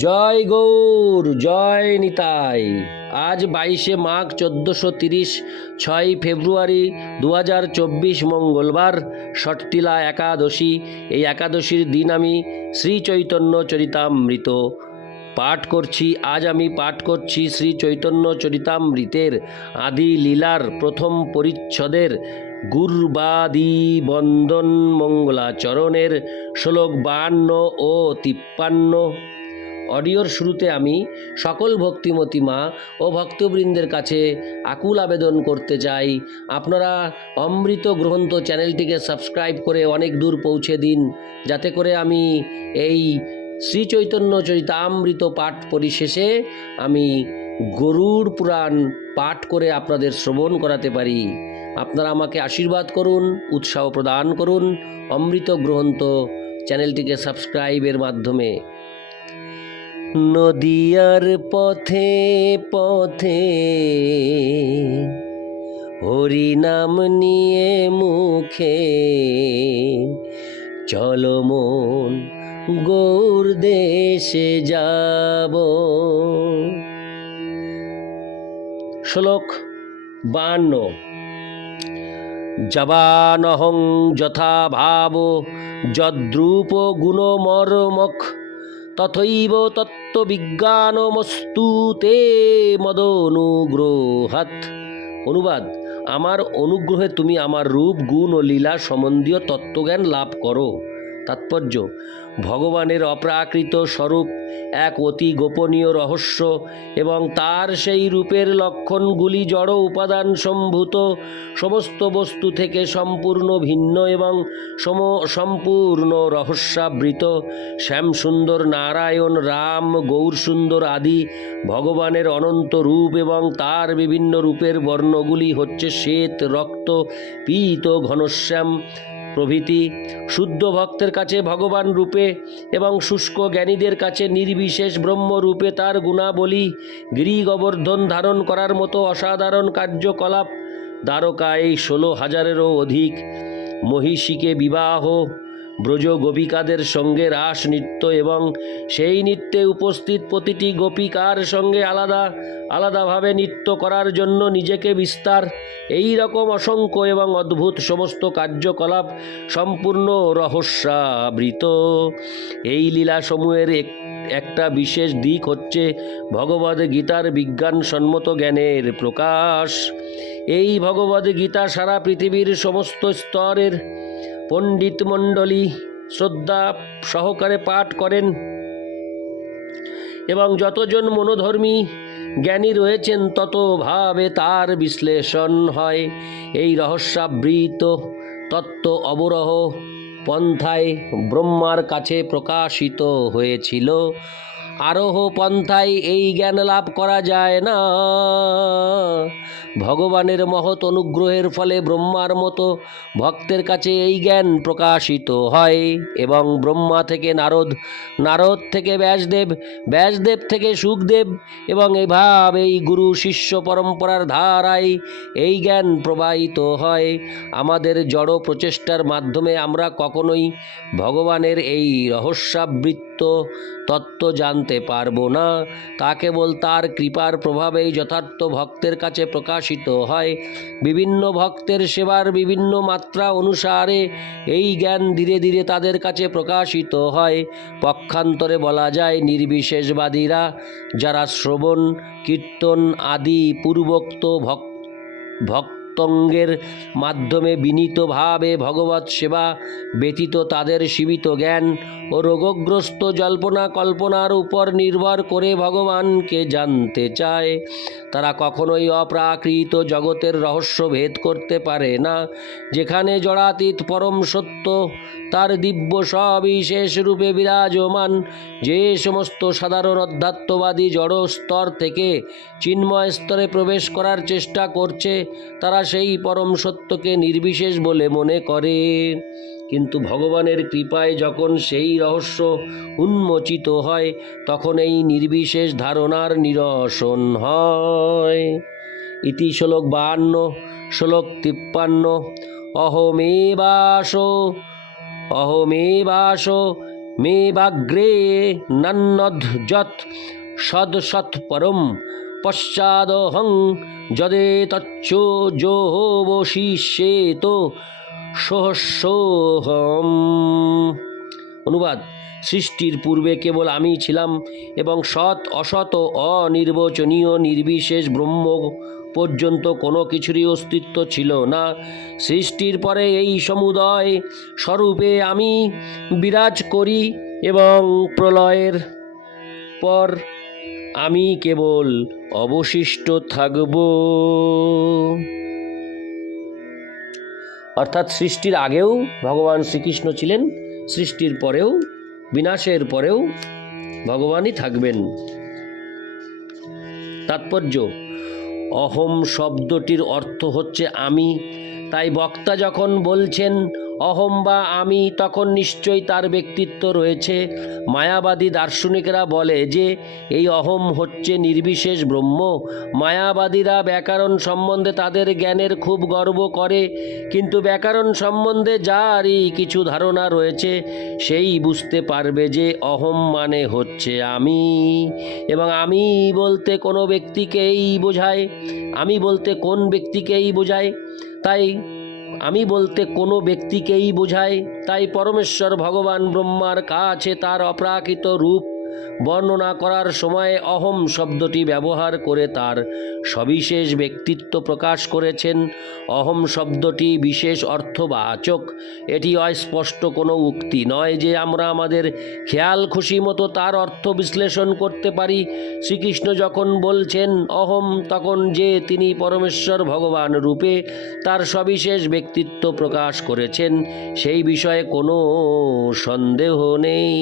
জয় গৌর, জয় নিতাই। আজ বাইশে মাঘ চোদ্দোশো তিরিশ, ছয় ফেব্রুয়ারি দু হাজার চব্বিশ মঙ্গলবার ষটতিলা একাদশী। এই একাদশীর দিন আমি শ্রী চৈতন্য চরিতামৃত পাঠ করছি। আজ আমি পাঠ করছি শ্রী চৈতন্য চরিতামৃতের আদি লীলার প্রথম পরিচ্ছদের গুরবাদি বন্দন মঙ্গলাচরণের শ্লোক বাহান্ন ও তিপ্পান্ন। অডিওর শুরুতে আমি সকল ভক্তিমতী মা ও ভক্তবৃন্দের কাছে আকুল আবেদন করতে চাই। আপনারা অমৃত গ্রন্থ চ্যানেলটিকে সাবস্ক্রাইব করে অনেক দূর পৌঁছে দিন, যাতে করে আমি এই শ্রী চৈতন্য চরিতামৃত পাঠ পরিশেষে আমি গরুড় পুরাণ পাঠ করে আপনাদের শ্রবণ করাতে পারি। আপনারা আমাকে আশীর্বাদ করুন, উৎসাহ প্রদান করুন অমৃত গ্রন্থ চ্যানেলটিকে সাবস্ক্রাইবের মাধ্যমে। নদিয়ার পথে পথে হরিনাম নিয়ে মুখে চলো মন গৌর দেশে যাব। শ্লোক বান্ন জবানহং যথা ভাব যদ্রূপ গুণমর্মক তথৈব তত্ত্ববিজ্ঞানমস্তু তে মদনুগ্রহাত। অনুবাদ, আমার অনুগ্রহে তুমি আমার রূপ, গুণ ও লীলা সম্বন্ধীয় তত্ত্বজ্ঞান লাভ করো। তাৎপর্য ভগবানের অপ্রাকৃত স্বরূপ, এক অতি গোপনীয় রহস্য এবং তার সেই রূপের লক্ষণগুলি জড় উপাদান সম্ভূত, সমস্ত বস্তু থেকে সম্পূর্ণ ভিন্ন এবং সম, সম্পূর্ণ রহস্যাবৃত। শ্যামসুন্দর নারায়ণ, রাম, গৌরসুন্দর আদি ভগবানের অনন্ত রূপ এবং তার বিভিন্ন রূপের বর্ণগুলি হচ্ছে শ্বেত, রক্ত, পীত, ঘনশ্যাম। প্রভৃতি শুদ্ধ ভক্তের কাছে ভগবান রূপে এবং শুষ্ক জ্ঞানীদের কাছে নির্বিশেষ ব্রহ্মরূপে তার গুণাবলী গিরি গোবর্ধন ধারণ করার মতো অসাধারণ কার্যকলাপ দ্বারকায় ষোলো হাজারেরও অধিক মহিষীকে বিবাহ ব্রজ গোপিকাদের সঙ্গে রাস নৃত্য এবং সেই নৃত্যে উপস্থিত প্রতিটি গোপিকার সঙ্গে আলাদা, আলাদাভাবে নৃত্য করার জন্য নিজেকে বিস্তার। এই রকম অসংখ্য এবং অদ্ভুত সমস্ত কার্যকলাপ সম্পূর্ণ রহস্যাবৃত। এই লীলাসমূহের এক, একটা বিশেষ দিক হচ্ছে ভগবদ গীতার বিজ্ঞানসম্মত জ্ঞানের প্রকাশ। এই ভগবদ গীতা সারা পৃথিবীর সমস্ত স্তরের পণ্ডিত মণ্ডলী শ্রদ্ধা সহকারে পাঠ করেন। এবং যতজন মনোধর্মী জ্ঞানী রয়েছেন তত ভাবে তার বিশ্লেষণ হয়। এই রহস্যাবৃত তত্ত্ব অবরহ পন্থায় ব্রহ্মার কাছে প্রকাশিত হয়েছিল। আরোহ পন্থায় এই জ্ঞান লাভ করা যায় না। ভগবানের মহৎ অনুগ্রহের ফলে ব্রহ্মার মতো ভক্তের কাছে এই জ্ঞান প্রকাশিত হয় এবং ব্রহ্মা থেকে নারদ নারদ থেকে ব্যাসদেব ব্যাসদেব থেকে সুখদেব এবং এভাবেই গুরু শিষ্য পরম্পরার ধারায় এই জ্ঞান প্রবাহিত হয়। আমাদের জড় প্রচেষ্টার মাধ্যমে আমরা কখনোই ভগবানের এই রহস্যাবৃত্ত তত্ত্ব জানতে পারব না। তা কেবল তার কৃপার প্রভাবেই যথার্থ ভক্তের কাছে প্রকাশিত হয়। বিভিন্ন ভক্তের সেবার বিভিন্ন মাত্রা অনুসারে এই জ্ঞান ধীরে ধীরে তাদের কাছে প্রকাশিত হয়। পক্ষান্তরে বলা যায়, নির্বিশেষবাদীরা যারা শ্রবণ, কীর্তন আদি পূর্বোক্ত ভক ভক্তঙ্গের মাধ্যমে বিনীতভাবে ভগবত সেবা ব্যতীত তাদের সীমিত জ্ঞান রোগগ্রস্ত জল্পনা কল্পনার উপর নির্ভর করে ভগবানকে জানতে চায়। তারা কখনোই অপ্রাকৃত জগতের রহস্য ভেদ করতে পারে না। যেখানে জড়াতীত পরম সত্য, তার দিব্য সবিশেষ রূপে বিরাজমান। যে সমস্ত সাধারণ অধ্যাত্মবাদী জড় স্তর থেকে চিন্ময় স্তরে প্রবেশ করার চেষ্টা করছে, তারা সেই পরম সত্যকে নির্বিশেষ বলে মনে করে। কিন্তু ভগবানের কৃপায় যখন সেই রহস্য উন্মোচিত হয়, তখন এই নির্বিশেষ ধারণার নিরসন হয়। ইতি শ্লোক বাহান্ন, শ্লোক তিপ্পান্ন, অহমেবাস অহমেবাস বাগ্রে নান্নদ সদ সৎ পরম পশ্চাদহং যদে তচ্চ জোহবশিষ্যেত সহস্যোহম অনুবাদ, সৃষ্টির পূর্বে কেবল আমি ছিলাম এবং সৎ, অসৎ অনির্বচনীয়, নির্বিশেষ ব্রহ্ম পর্যন্ত কোনো কিছুরই অস্তিত্ব ছিল না। সৃষ্টির পরে এই সমুদয় স্বরূপে আমি বিরাজ করি এবং প্রলয়ের পর আমি কেবল অবশিষ্ট থাকব। অর্থাৎ সৃষ্টির আগেও ভগবান শ্রীকৃষ্ণ ছিলেন, সৃষ্টির পরেও, বিনাশের পরেও ভগবানই থাকবেন। তাৎপর্য, অহম শব্দটির অর্থ হচ্ছে আমি। তাই বক্তা যখন বলছেন অহম বা আমি তখন নিশ্চয়ই তার ব্যক্তিত্ব রয়েছে। মায়াবাদী দার্শনিকরা বলে যে, এই অহম হচ্ছে নির্বিশেষ ব্রহ্ম। মায়াবাদীরা ব্যাকরণ সম্বন্ধে তাদের জ্ঞানের খুব গর্ব করে, কিন্তু ব্যাকরণ সম্বন্ধে যারই কিছু ধারণা রয়েছে, সেই বুঝতে পারবে যে অহম মানে হচ্ছে আমি। এবং আমি বলতে কোনো ব্যক্তিকেই বোঝায়, আমি বলতে কোন ব্যক্তিকেই বোঝায়। তাই আমি বলতে কোনো ব্যক্তিকেই বোঝায় তাই পরমেশ্বর ভগবান ব্রহ্মার কাছে তার অপ্রাকৃত রূপ বর্ণনা করার সময় অহম শব্দটি ব্যবহার করে তার সবিশেষ ব্যক্তিত্ব প্রকাশ করেছেন। অহম শব্দটি বিশেষ অর্থ বা আচক এটি অস্পষ্ট কোনো উক্তি নয় যে আমরা আমাদের খেয়াল খুশি মতো তার অর্থ বিশ্লেষণ করতে পারি। শ্রীকৃষ্ণ যখন বলছেন অহম, তখন যে তিনি পরমেশ্বর ভগবান রূপে তার সবিশেষ ব্যক্তিত্ব প্রকাশ করেছেন, সেই বিষয়ে কোনো সন্দেহ নেই।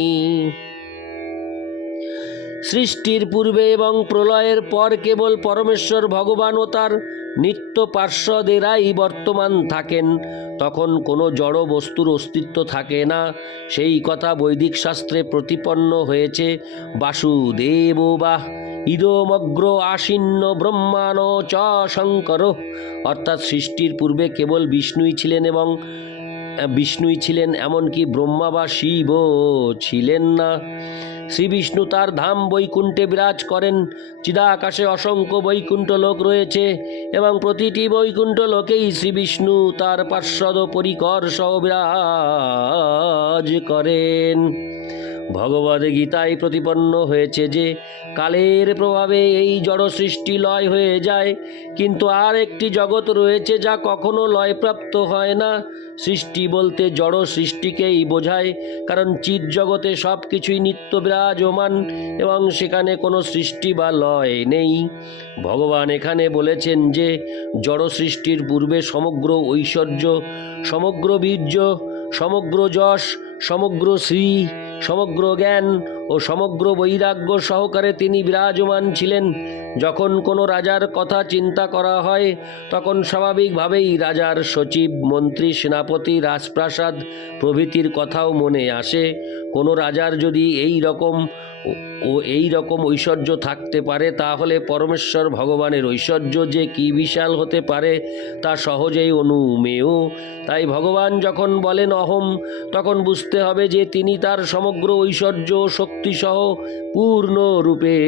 সৃষ্টির পূর্বে এবং প্রলয়ের পর কেবল পরমেশ্বর ভগবান ও তার নিত্য পার্শ্বদেরাই বর্তমান থাকেন। তখন কোনো জড় বস্তুর অস্তিত্ব থাকে না। সেই কথা বৈদিক শাস্ত্রে প্রতিপন্ন হয়েছে। বাসুদেব বা ইদমগ্র আসিন্ন ব্রহ্মাণ চ শঙ্কর। অর্থাৎ সৃষ্টির পূর্বে কেবল বিষ্ণুই ছিলেন এবং বিষ্ণুই ছিলেন এমনকি ব্রহ্মা বা শিব ছিলেন না। শ্রী বিষ্ণু তার ধাম বৈকুণ্ঠে বিরাজ করেন। চিদা আকাশে অসংখ্য বৈকুণ্ঠ লোক রয়েছে এবং প্রতিটি বৈকুণ্ঠ লোকেই শ্রী বিষ্ণু তার পার্শ্বদ পরিকর সহ বিরাজ করেন। ভগবদ গীতায় প্রতিপন্ন হয়েছে যে, কালের প্রভাবে এই জড় সৃষ্টি লয় হয়ে যায়। কিন্তু আর একটি জগৎ রয়েছে যা কখনো লয়প্রাপ্ত হয় না। সৃষ্টি বলতে জড় সৃষ্টিকেই বোঝায়, কারণ চিৎ জগতে সব কিছুই নিত্য বিরাজমান এবং সেখানে কোনো সৃষ্টি বা লয় নেই। ভগবান এখানে বলেছেন যে জড় সৃষ্টির পূর্বে সমগ্র ঐশ্বর্য, সমগ্র বীর্য, সমগ্র যশ, সমগ্র শ্রী সমগ্র জ্ঞান ও সমগ্র বৈরাগ্য সহকারে তিনি বিরাজমান ছিলেন। যখন কোনো রাজার কথা চিন্তা করা হয়, তখন স্বাভাবিকভাবেই রাজার সচিব, মন্ত্রী, সেনাপতি, রাজপ্রাসাদ প্রভৃতির কথাও মনে আসে। কোনো রাজার যদি এই রকম ও- এই রকম ঐশ্বর্য থাকতে পারে, তাহলে পরমেশ্বর ভগবানের ঐশ্বর্য যে কি বিশাল হতে পারে তা সহজেই অনুমেয়। তাই ভগবান যখন বলেন অহম, তখন বুঝতে হবে যে তিনি তার সমগ্র ঐশ্বর্য শক্তিসহ পূর্ণ রূপে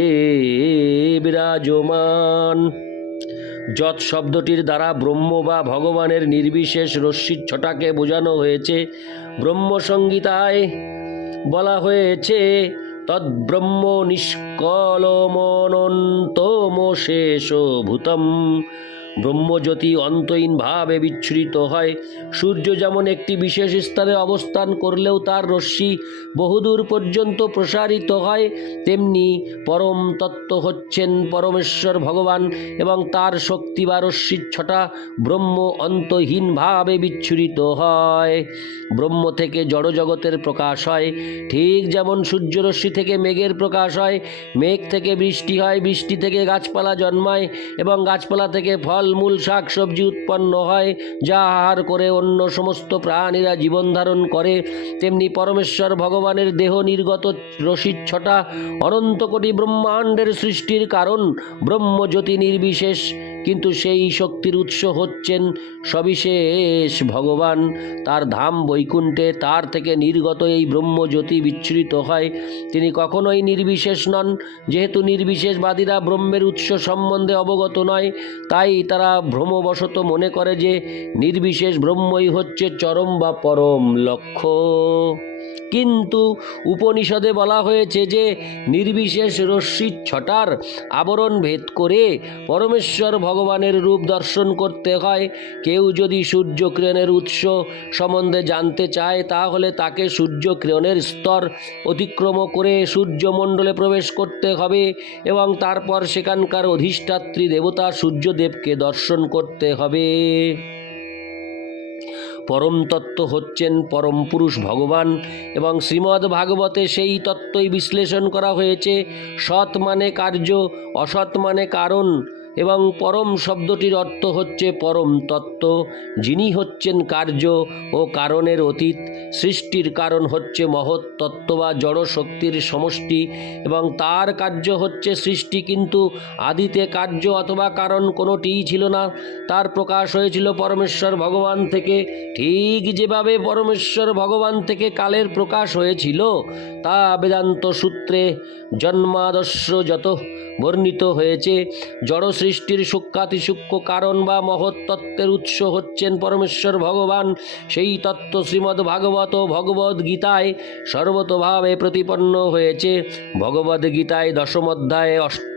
বিরাজমান। যৎ শব্দটির দ্বারা ব্রহ্ম বা ভগবানের নির্বিশেষ রশ্মির ছটাকে বোঝানো হয়েছে। ব্রহ্মসংগীতায় বলা হয়েছে तद्ब्रह्मो निष्कलो ব্রহ্মজ্যোতি অন্তহীন ভাবে বিচ্ছুরিত হয়। সূর্য যেমন একটি বিশেষ স্থানে অবস্থান করলেও তার রশ্মি বহুদূর পর্যন্ত প্রসারিত হয়, তেমনি পরম তত্ত্ব হচ্ছেন পরমেশ্বর ভগবান এবং তার শক্তি বা রশ্মির ছটা ব্রহ্ম অন্তহীনভাবে বিচ্ছুরিত হয়। ব্রহ্ম থেকে জড়জগতের প্রকাশ হয়। ঠিক যেমন সূর্যরশ্মি থেকে মেঘের প্রকাশ হয়, মেঘ থেকে বৃষ্টি হয়, বৃষ্টি থেকে গাছপালা জন্মায় এবং গাছপালা থেকে ফল মূল শাক, সবজি উৎপন্ন হয়, যা আহার করে অন্য সমস্ত প্রাণীরা জীবন ধারণ করে। তেমনি পরমেশ্বর ভগবানের দেহ নির্গত রশির ছটা অনন্তকোটি ব্রহ্মাণ্ডের সৃষ্টির কারণ, ব্রহ্মজ্যোতি নির্বিশেষ। কিন্তু সেই শক্তির উৎস হচ্ছেন সবিশেষ ভগবান। তার ধাম বৈকুণ্ঠে তার থেকে নির্গত এই ব্রহ্মজ্যোতি বিচ্ছুরিত হয়। তিনি কখনোই নির্বিশেষ নন। যেহেতু নির্বিশেষবাদীরা ব্রহ্মের উৎস সম্বন্ধে অবগত নয়, তাই তারা ভ্রমবশত মনে করে যে নির্বিশেষ ব্রহ্মই হচ্ছে চরম বা পরম লক্ষ্য। কিন্তু উপনিষদে বলা হয়েছে যে নির্বিশেষ রশ্মির ছটার আবরণ ভেদ করে পরমেশ্বর ভগবানের রূপ দর্শন করতে হয়। কেউ যদি সূর্যকিরণের উৎস সম্বন্ধে জানতে চায়, তাহলে তাকে সূর্যকিরণের স্তর অতিক্রম করে সূর্যমণ্ডলে প্রবেশ করতে হবে এবং তারপর সেখানকার অধিষ্ঠাত্রী দেবতা সূর্যদেবকে দর্শন করতে হবে। পরম তত্ত্ব হচ্ছেন পরম পুরুষ ভগবান এবং শ্রীমদ্ ভাগবতে সেই তত্ত্বই বিশ্লেষণ করা হয়েছে, সৎ মানে কার্য, অসৎ মানে কারণ। এবং পরম শব্দটির অর্থ হচ্ছে পরম তত্ত্ব, যিনি হচ্ছেন কার্য ও কারণের অতীত। সৃষ্টির কারণ হচ্ছে মহৎ তত্ত্ব বা জড় শক্তির সমষ্টি এবং তার কার্য হচ্ছে সৃষ্টি, কিন্তু আদিতে কার্য অথবা কারণ কোনোটিই ছিল না। তার প্রকাশ হয়েছিল পরমেশ্বর ভগবান থেকে। ঠিক যেভাবে পরমেশ্বর ভগবান থেকে কালের প্রকাশ হয়েছিল, তা বেদান্ত সূত্রে জন্মাদর্শ যত বর্ণিত হয়েছে। জড় সৃষ্টির সূক্ষাতি সূক্ষ্ম কারণ বা মহৎ তত্ত্বের উৎস হচ্ছেন পরমেশ্বর ভগবান। সেই তত্ত্ব শ্রীমদ্ ভাগবত ভগবদ গীতায় সর্বতভাবে প্রতিপন্ন হয়েছে। ভগবদ গীতায় দশম অধ্যায়ে অষ্ট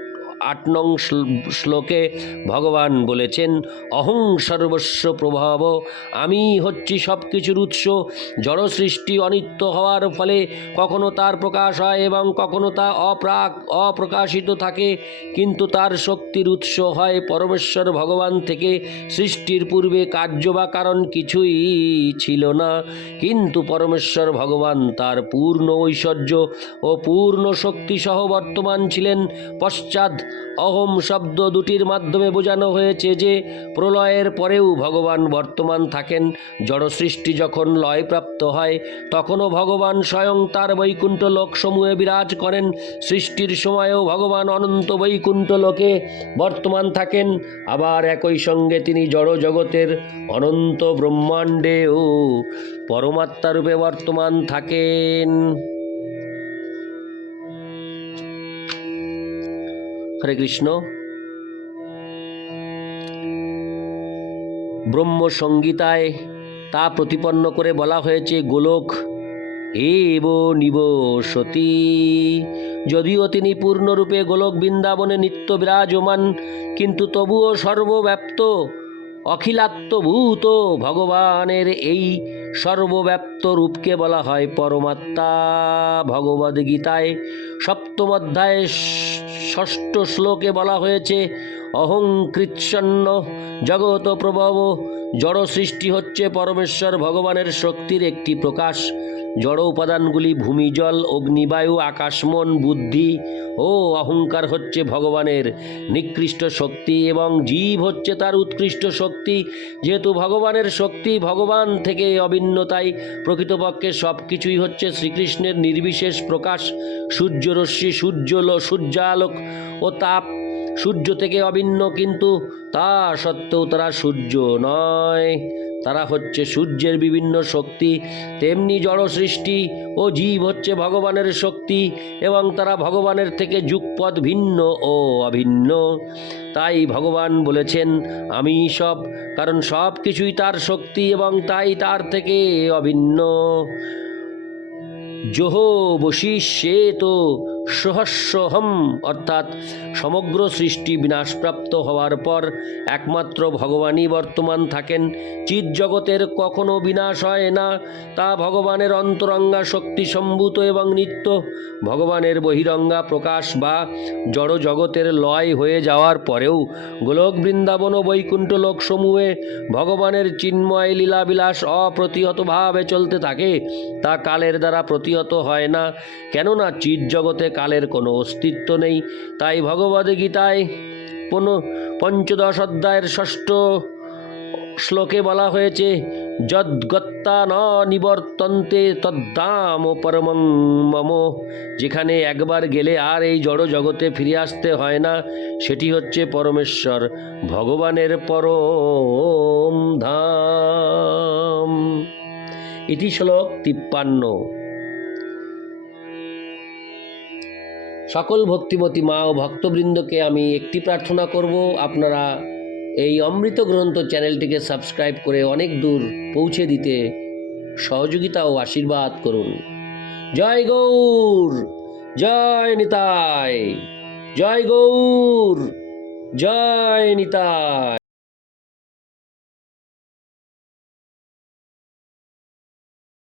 আট নং শ্ল- শ্লোকে ভগবান বলেছেন, অহং সর্বস্ব প্রভাব, আমি হচ্ছি সব কিছুর উৎস। জড় সৃষ্টি অনিত্য হওয়ার ফলে কখনো তার প্রকাশ হয় এবং কখনো তা অপ্রাক, অপ্রকাশিত থাকে। কিন্তু তার শক্তির উৎস হয় পরমেশ্বর ভগবান থেকে। সৃষ্টির পূর্বে কার্য বা কারণ কিছুই ছিল না। কিন্তু পরমেশ্বর ভগবান তার পূর্ণ ঐশ্বর্য ও পূর্ণ শক্তি সহ বর্তমান ছিলেন। পশ্চাৎ অহম শব্দ দুটির মাধ্যমে বোঝানো হয়েছে যে প্রলয়ের পরেও ভগবান বর্তমান থাকেন। জড় সৃষ্টি যখন লয়প্রাপ্ত হয়, তখনও ভগবান স্বয়ং তার বৈকুণ্ঠ লোকসমূহে বিরাজ করেন। সৃষ্টির সময়েও ভগবান অনন্ত বৈকুণ্ঠ লোকে বর্তমান থাকেন। আবার একই সঙ্গে তিনি জড় জগতের অনন্ত ব্রহ্মাণ্ডেও পরমাত্মারূপে বর্তমান থাকেন। হরে কৃষ্ণ। ব্রহ্ম সংগীতায় তা প্রতিপন্ন করে বলা হয়েছে, গোলক, এব নিব সতী। যদিও তিনি পূর্ণরূপে গোলক বৃন্দাবনে নিত্য বিরাজমান, কিন্তু তবুও সর্বব্যাপ্ত, অখিলাত্মভূত ভগবানের এই সর্বব্যাপ্ত রূপকে বলা হয় পরমাত্মা ভগবদ গীতায়। সপ্তম অধ্যায়ে ষষ্ঠ শ্লোকে বলা হয়েছে, অহং কৃৎসন্ন জগত প্রভব, জড় সৃষ্টি হচ্ছে পরমেশ্বর ভগবানের শক্তির একটি প্রকাশ। জড় উপাদানগুলি ভূমি, জল অগ্নিবায়ু আকাশমন বুদ্ধি ও অহংকার হচ্ছে ভগবানের নিকৃষ্ট শক্তি এবং জীব হচ্ছে তার উৎকৃষ্ট শক্তি। যেহেতু ভগবানের শক্তি ভগবান থেকে অভিন্নতাই প্রকৃতপক্ষে সব কিছুই হচ্ছে শ্রীকৃষ্ণের নির্বিশেষ প্রকাশ। সূর্যরশ্মি সূর্যল, সূর্যালোক ও তাপ সূর্য থেকে অভিন্ন, কিন্তু তা সত্ত্বেও তারা সূর্য নয়। তারা হচ্ছে সূর্যের বিভিন্ন শক্তি, তেমনি জড় সৃষ্টি ও জীব হচ্ছে ভগবানের শক্তি এবং তারা ভগবানের থেকে যুগপদ ভিন্ন ও অভিন্ন। তাই ভগবান বলেছেন, আমি সব, কারণ সব কিছুই তার শক্তি এবং তাই তার থেকে অভিন্ন। জোহ তো সহস্যহম অর্থাৎ সমগ্র সৃষ্টি বিনাশপ্রাপ্ত হওয়ার পর একমাত্র ভগবানই বর্তমান থাকেন। চিৎ জগতের কখনো বিনাশ হয় না, তা ভগবানের অন্তরঙ্গা শক্তি সম্ভূত এবং নিত্য। ভগবানের বহিরঙ্গা প্রকাশ বা জড় জগতের লয় হয়ে যাওয়ার পরেও গোলক বৃন্দাবন ও বৈকুণ্ঠ লোকসমূহে ভগবানের চিন্ময় লীলাবিলাস অপ্রতিহতভাবে চলতে থাকে, তা কালের দ্বারা প্রতিহত হয় না। কেননা চিৎ জগতে কালের কোনো অস্তিত্ব নেই। তাই ভগবদ গীতায় পন, পঞ্চদশ অধ্যায়ের ষষ্ঠ শ্লোকে বলা হয়েছে যদ্গত্তা ন নিবর্তন্তে তদ্দাম পরমং মম। যেখানে একবার গেলে আর এই জড় জগতে ফিরে আসতে হয় না, সেটি হচ্ছে পরমেশ্বর ভগবানের পরম ধাম। ইতি শ্লোক তিপ্পান্ন। সকল ভক্তিমতী মা ও ভক্তবৃন্দকে আমি একটি প্রার্থনা করব, আপনারা এই অমৃত গ্রন্থ চ্যানেলটিকে সাবস্ক্রাইব করে অনেক দূর পৌঁছে দিতে সহযোগিতা ও আশীর্বাদ করুন। জয় গৌর, জয় নিতাই, জয় গৌর, জয় নিতাই।